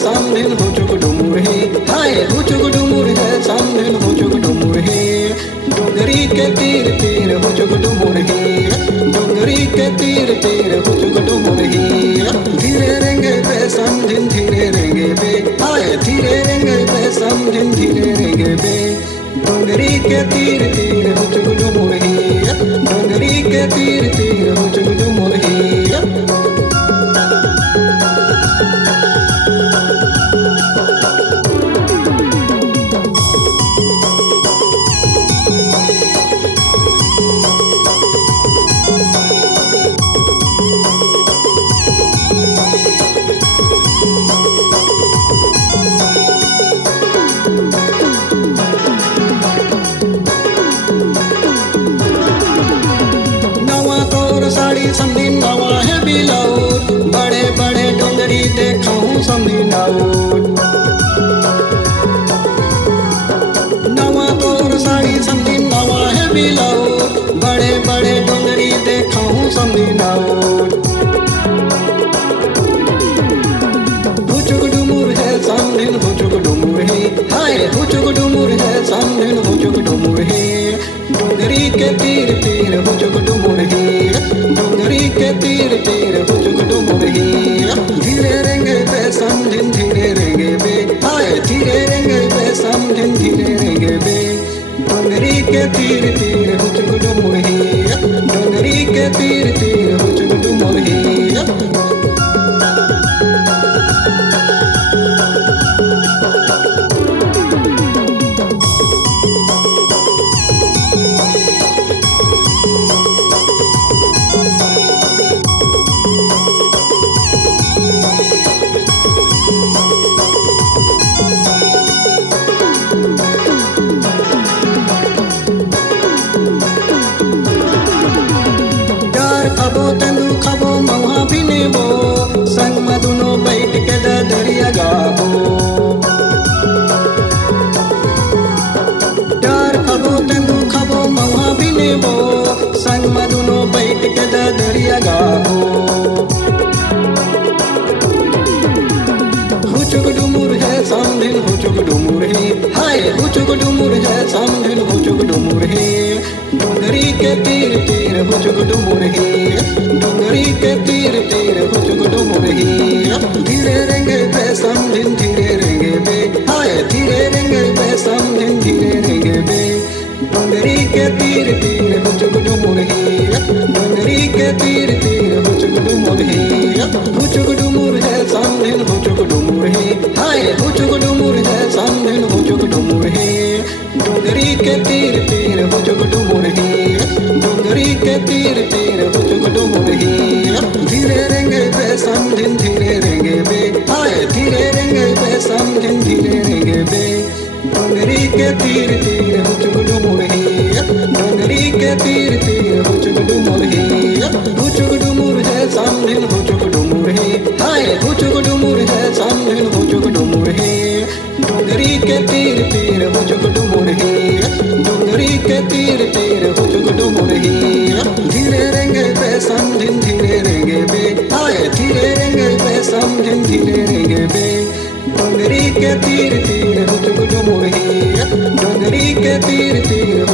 सामने हुचुक डुमुर है, हाय हुचुक डुमुर है, सामने हुचुक डुमुर है। डोंगरी के तीर तीर हुचुक डुमुर है, डोंगरी के तीर तीर हुचुक डुमुर है। धीरे रेंगे पे समझिन धीरे रेंगे पे, हाय धीरे रेंगे पे समझिन धीरे रेंगे पे। डोंगरी के तीर तीर हुचुक डुमुर है, डोंगरी के तीर तीर हुचुक डुमुर है। समझी नवा है बिलाउट, बड़े बड़े डोंगरी देखाऊं समझी नाउट। नवा तोर साड़ी समझी नवा है बिलाउट, बड़े बड़े डोंगरी देखाऊं समझी नाउट। हुचुक डुमुर है समझिन हुचुक डुमुर है, हाय हुचुक डुमुर है समझिन हुचुक डुमुर है। डोंगरी के तीर तीर हुचुक डुमुर है, डोंगरी के तीर तीर हुचुक डुमुर है। धीरे रेंगे पे समझिन धीरे रेंगे बे, हाय धीरे रेंगे पे समझिन धीरे रेंगे बे। डोंगरी के तीर तीर हुचुक डुमुर है, डोंगरी के तीर तीर हुचुक डुमुर है। खबो तेंदु खबो मवा भी नेबो, संग मधुनो बैठ के दरिया गाबो। प्यार खबो तेंदु खबो मवा भी नेबो, संग मधुनो बैठ के दरिया गाबो। हुचुक डुमुर है समझिन हुचुक डुमुर है, हाय हुचुक डुमुर है समझिन हुचुक डुमुर है। डोंगरी के तीर तीर हुचुक डुमुर है, डोंगरी के तीर तीर हुचुक डुमुर है। धीरे रेंगे पे समझिन धीरे रेंगे बे, हाय धीरे रेंगे पे समझिन धीरे रेंगे बे। डोंगरी के तीर तीर हुचुक डुमुर है, डोंगरी के तीर तीर हुचुक डुमुर है। हुचुक डुमुर है समझिन हुचुक डुमुर है, हाय हुचुक डुमुर है समझिन हुचुक डुमुर है। डोंगरी के तीर तीर हुचुक डुमुर है, डोंगरी के तीर तीर हुचुक डुमुर है। धीरे रेंगे पे समझिन धीरे रेंगे बे, हाय धीरे रेंगे पे समझिन धीरे रेंगे बे। डोंगरी के तीर तीर हुचुक डुमुर है, डोंगरी के तीर तीर हुचुक डुमुर है। हुचुक डुमुर है समझिन हुचुक डुमुर है, हाय हुचुक डुमुर है समझिन हुचुक डुमुर है। डोंगरी के तीर तीर हुचुक डुमुर है, डोंगरी के तीर तीर हुचुक डुमुर है। धीरे रेंगे पे समझिन धीरे रेंगे बे, हाय धीरे रेंगे पे समझिन धीरे रेंगे बे। डोंगरी के तीर तीर हुचुक डुमुर है, डोंगरी के तीर तीर